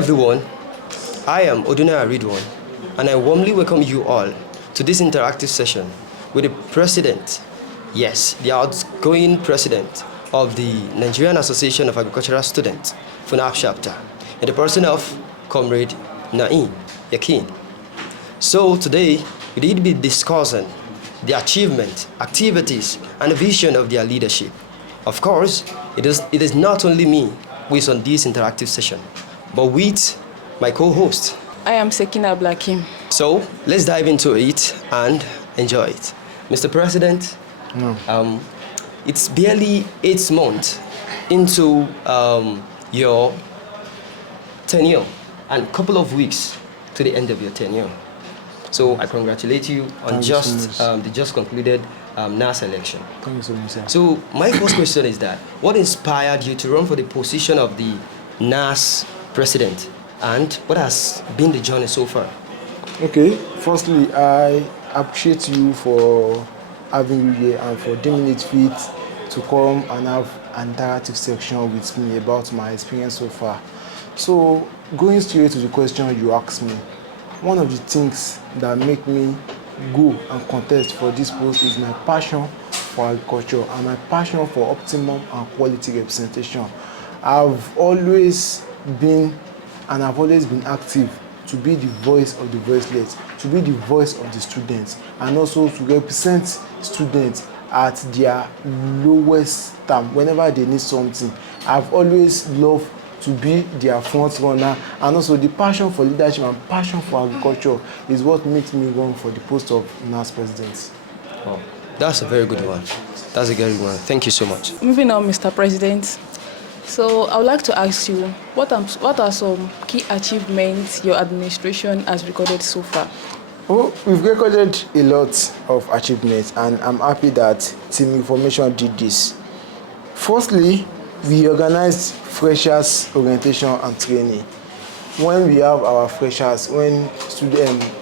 everyone, I am Odunaya Ridwan, and I warmly welcome you all to this interactive session with the president, yes, the outgoing president of the Nigerian Association of Agricultural Students, FUNAAB chapter, in the person of Comrade Noheem, Yekinni. So today, we will be discussing the achievement, activities, and vision of their leadership. Of course, it is not only me who is on this interactive session, but with my co-host. I am Sakeenah Abdulhakeem. So let's dive into it and enjoy it. Mr. President, it's barely 8 months into your tenure and a couple of weeks to the end of your tenure. So I congratulate you on the just concluded NAAS election. Thank you so much, sir. So my first question is that, what inspired you to run for the position of the NAAS president, and what has been the journey so far? Okay, firstly, I appreciate you for having you here and for deeming it fit to come and have an interactive section with me about my experience so far. So, going straight to the question you asked me, one of the things that make me go and contest for this post is my passion for agriculture and my passion for optimum and quality representation. I've always been active to be the voice of the voiceless, to be the voice of the students, and also to represent students at their lowest time whenever they need something. I've always loved to be their front runner, and also the passion for leadership and passion for agriculture is what makes me run for the post of NAAS president. Oh, that's a very good one. That's a very good one. Thank you so much. Moving on, Mr. President. So I would like to ask you, what are some key achievements your administration has recorded so far? Oh, we've recorded a lot of achievements, and I'm happy that Team Information did this. Firstly, we organized freshers orientation and training. When we have our freshers, when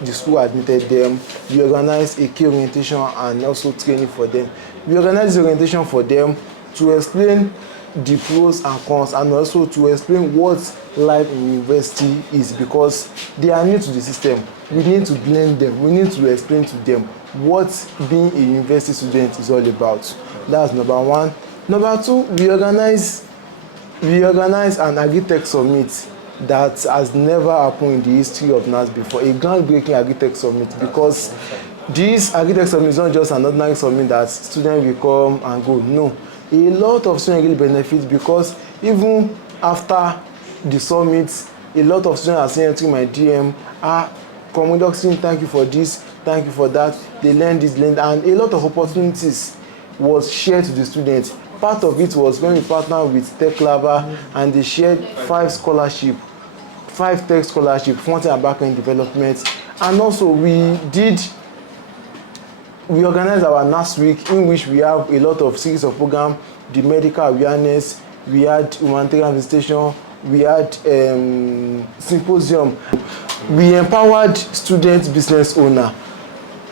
the school admitted them, we organized a key orientation and also training for them. We organized the orientation for them to explain the pros and cons, and also to explain what life in university is, because they are new to the system. We need to blend them. We need to explain to them what being a university student is all about. That's number one. Number two, we organize an Agritech Summit that has never happened in the history of NAAS before, a groundbreaking Agritech Summit, because this Agritech Summit is not just an ordinary summit that students will come and go. No, a lot of students really benefit, because even after the summit, a lot of students are saying to my DM, Comrade Oxygen, thank you for this, thank you for that. They learned this, and a lot of opportunities was shared to the students. Part of it was when we partnered with Tech Lava, and they shared 5 tech scholarships, front-end and back-end development. And also we organized our NAAS week, in which we have a lot of series of programs, the medical awareness, we had humanitarian visitation, we had symposium. We empowered student business owner,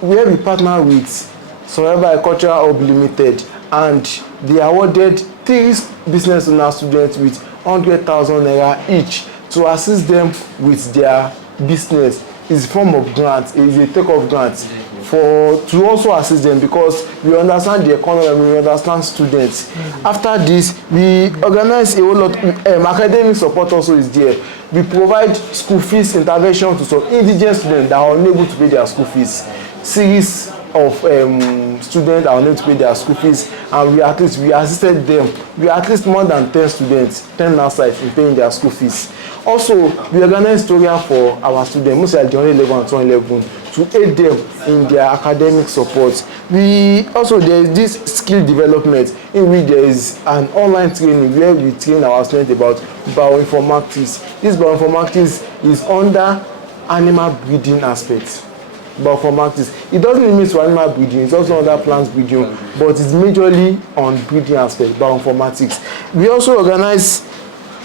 where we partnered with Survival Agricultural Hub Limited, and they awarded 3 business owner students with 100,000 naira each to assist them with their business. It's a form of grant, it's a take-off grant to also assist them, because we understand the economy, we understand students. After this, we organize a whole lot. Academic support also is there. We provide school fees intervention to some indigent students that are unable to pay their school fees. Series of students are unable to pay their school fees, and we assisted them. We at least more than 10 students, 10 NAAS in paying their school fees. Also, we organize tutorial for our students, mostly at the 111 and 211, to aid them in their academic support. There is this skill development, in which there is an online training where we train our students about bioinformatics. This bioinformatics is under animal breeding aspect. Bioinformatics, it doesn't limit to animal breeding, it's also under plant breeding, but it's majorly on breeding aspect, bioinformatics. We also organize,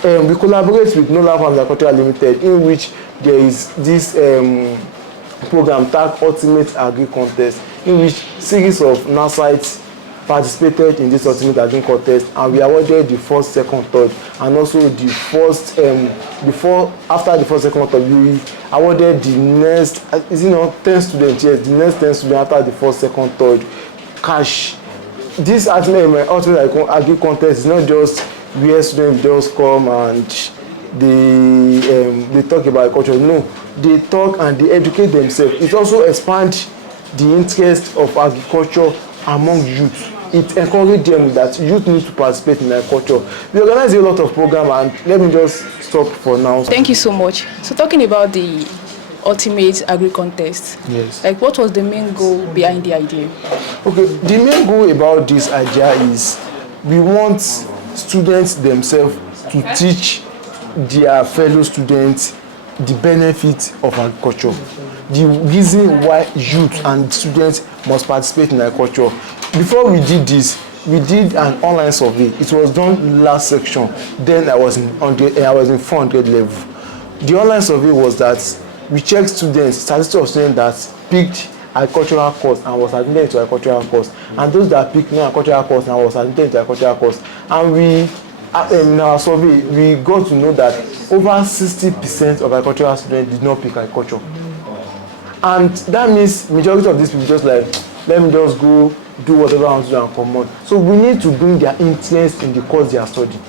we collaborate with NAAS Agricultural Limited, in which there is this program tagged Ultimate Agri Contest, in which series of NAASites participated in this ultimate agri contest, and we awarded the first, second, third, and also the first after the first, second, third, we awarded the next 10 students. Yes, the next 10 students after the first, second, third, cash. This ultimate agri contest is not just where students just come and they talk about agriculture. No, they talk and they educate themselves. It also expands the interest of agriculture among youth. It encourages them that youth need to participate in agriculture. We organize a lot of programs, and let me just stop for now. Thank you so much. So talking about the ultimate agri contest, yes, like what was the main goal behind the idea? Okay, the main goal about this idea is we want students themselves to teach their fellow students the benefits of agriculture, the reason why youth and students must participate in agriculture. Before we did this, we did an online survey. It was done last section. Then I was in 400 level. The online survey was that we checked statistics of students that picked agricultural course and was admitted to agricultural course, and those that picked non-agricultural course and was admitted to agricultural course. And we, in our survey, we got to know that over 60% of agricultural students did not pick agriculture. And that means majority of these people just like, let me just go do whatever I want to do and come on. So we need to bring their interest in the course they are studying.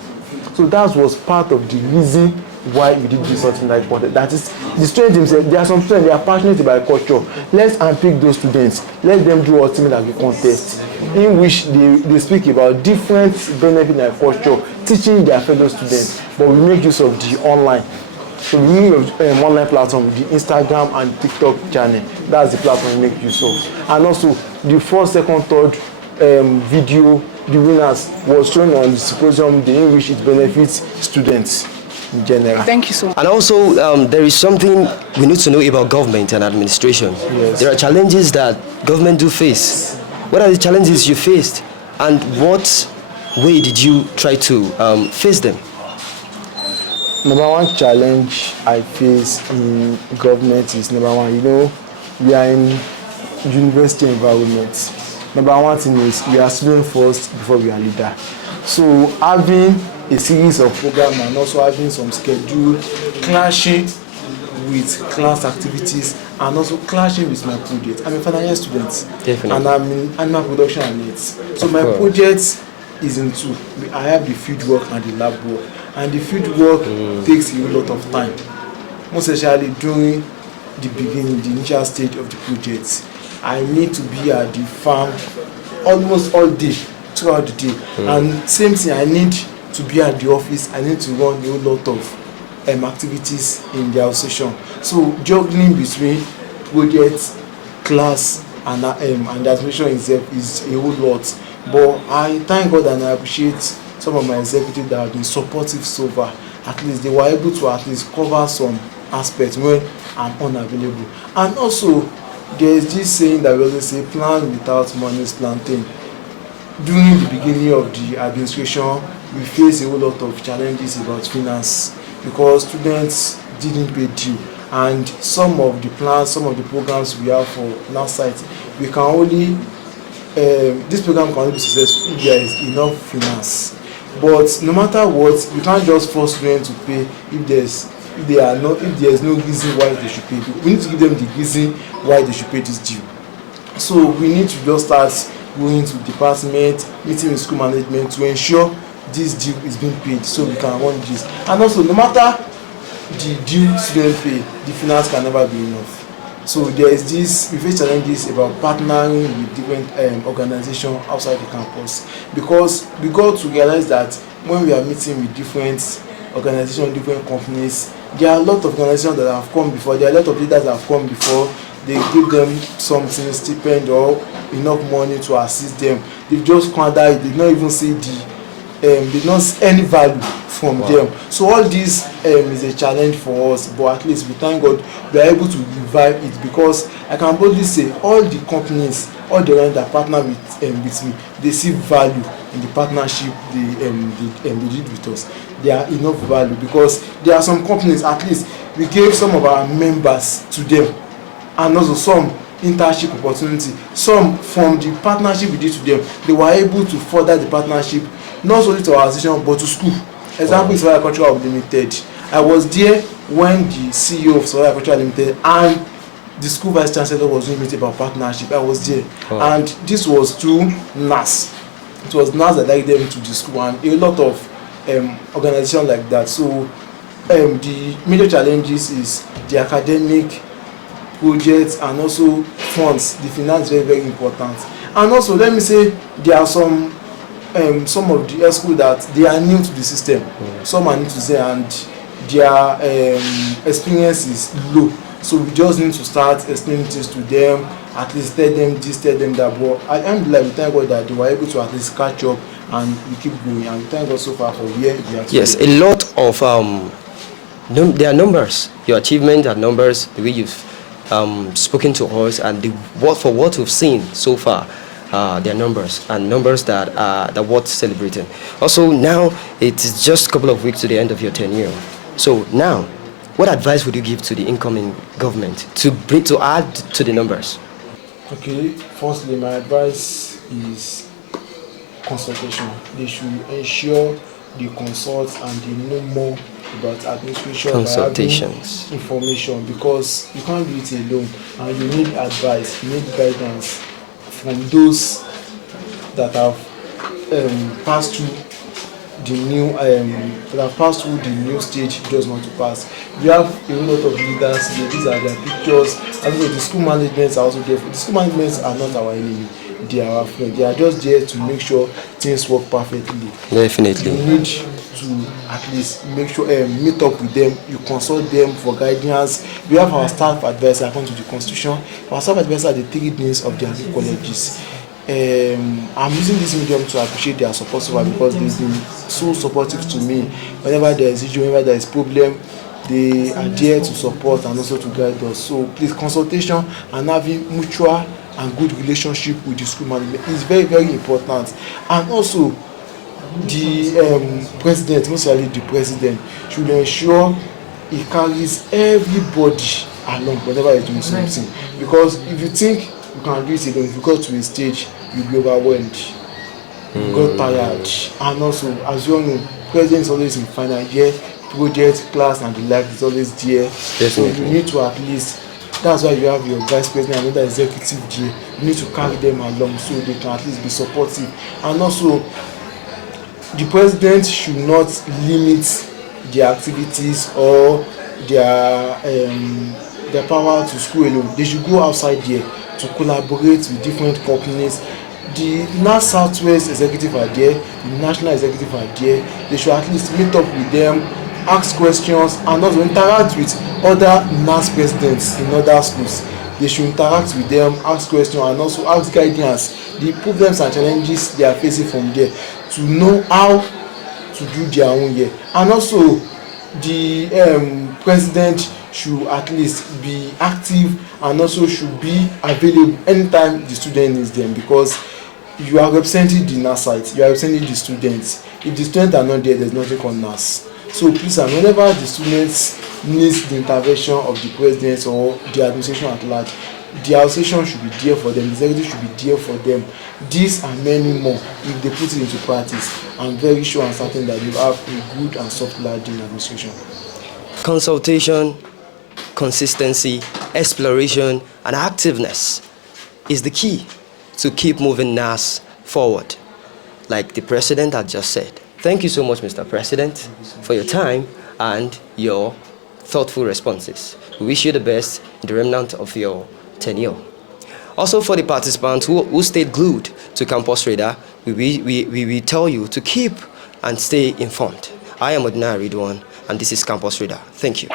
So that was part of the reason why we did this something like that. That is, the students themselves, there are some students, they are passionate about culture. Let's unpick those students. Let them do ultimate agri contest in which they speak about different benefits of culture, teaching their fellow students. But we make use of the online. So we use online platform, the Instagram and TikTok channel. That's the platform we make use of. And also the first, second, third video, the winners was shown on the symposium day in which it benefits students in general. Thank you so much. And also, there is something we need to know about government and administration. Yes. There are challenges that government do face. What are the challenges you faced, and what way did you try to face them? Number one challenge I face in government is, number one, we are in university environment. Number one thing is we are student first before we are leader. So having a series of programs and also having some schedule clashing with class activities and also clashing with my project. I'm a final year student. Definitely. And I'm in animal production and needs. So my project is in two. I have the field work and the lab work. And the field work takes a lot of time, most especially during the beginning, the initial stage of the project. I need to be at the farm almost all day, throughout the day. And same thing, I need to be at the office. I need to run a whole lot of activities in the association. So juggling between project, class, and the administration itself is a whole lot. But I thank God and I appreciate some of my executives that have been supportive so far. At least they were able to at least cover some aspects when I'm unavailable. And also, there is this saying that we always say, plan without money is planting. During the beginning of the administration, we face a whole lot of challenges about finance because students didn't pay due. And some of the plans, some of the programs we have for NAAS site, we can only, this program can only be successful if there is enough finance. But no matter what, you can't just force students to pay if there is no reason why they should pay. We need to give them the reason why they should pay this due. So we need to just start going to department, meeting with school management to ensure this due is being paid so we can run this. And also, no matter the due student pay, the finance can never be enough. So there is this, we face challenges about partnering with different organizations outside the campus, because we got to realize that when we are meeting with different organizations, different companies, there are a lot of organizations that have come before, there are a lot of leaders that have come before, they give them something, stipend or enough money to assist them. They just squander it, they don't even see they don't see any value from them. So all this is a challenge for us, but at least we thank God we are able to revive it, because I can boldly say all the companies, all the ones that partner with me, they see value in the partnership they did with us. There are enough value, because there are some companies, at least we gave some of our members to them, and also some internship opportunity. Some from the partnership we did to them, they were able to further the partnership not only to our organization but to school. Example is Agricultural Limited. I was there when the CEO of Agricultural Limited and the school vice chancellor was doing meeting about partnership. I was there, and this was through NAAS. It was NAAS that led them to the school, and a lot of organizations like that. So the major challenges is the academic projects and also funds. The finance is very, very important. And also, let me say, there are some of the schools that they are new to the system. Some are new to the and their experience is low. So we just need to start explaining things to them, at least tell them this, tell them that. But I'm glad, we thank God that they were able to at least catch up and we keep going. And we thank God so far for where we are today. Yes, a lot of there are numbers. Your achievements are numbers. The way you've spoken to us and for what we've seen so far, there are numbers and numbers that are worth celebrating. Also, now it is just a couple of weeks to the end of your tenure. So now, what advice would you give to the incoming government to add to the numbers? Okay, firstly, my advice is consultation. They should ensure they consult and they know more about administration, consultations, information, because you can't do it alone and you need advice, you need guidance from those that have passed through the new stage just want to pass. We have a lot of leaders here. These are their pictures. And so the school managements are also there. The school managements are not our enemy. They are our friends. They are just there to make sure things work perfectly. Definitely. You need to at least make sure meet up with them. You consult them for guidance. We have our staff advisor according to the constitution. Our staff advisor are the 3 deans of the agri colleges. I'm using this medium to appreciate their support so far because they've been so supportive to me. Whenever there is issue, whenever there is problem, they are there to support and also to guide us. So please, consultation and having mutual and good relationship with the school management is very, very important. And also the president, mostly the president, should ensure he carries everybody along whenever he's doing something. Because if you think you can do it alone, if you got to a stage, you'll be overwhelmed, you got tired. And also, as you all know, president is always in final year, project, class, and the like is always there. Definitely. So you need to at least, that's why you have your vice president and another executive there. You need to carry them along so they can at least be supportive. And also, the president should not limit their activities or their power to school alone. They should go outside there to collaborate with different companies. The NAAS Southwest executive are there, the national executive are there. They should at least meet up with them, ask questions, and also interact with other NAAS presidents in other schools. They should interact with them, ask questions, and also ask guidance, the problems and challenges they are facing from there, to know how to do their own year. And also, the president should at least be active and also should be available anytime the student needs them, because you are representing the NAAS site, you are representing the students. If the students are not there, there's nothing called NAAS. So please, and whenever the students needs the intervention of the president or the administration at large, the association should be there for them, the executive should be there for them. These and many more, if they put it into practice, I'm very sure and certain that you have a good and soft landing administration. Consultation, consistency, exploration, and activeness is the key to keep moving NAAS forward, like the president had just said. Thank you so much, Mr. President, for your time and your thoughtful responses. We wish you the best in the remnant of your tenure. Also, for the participants who stayed glued to Campus Radar, we tell you to keep and stay informed. I am Odunaya Ridwan, and this is Campus Radar. Thank you.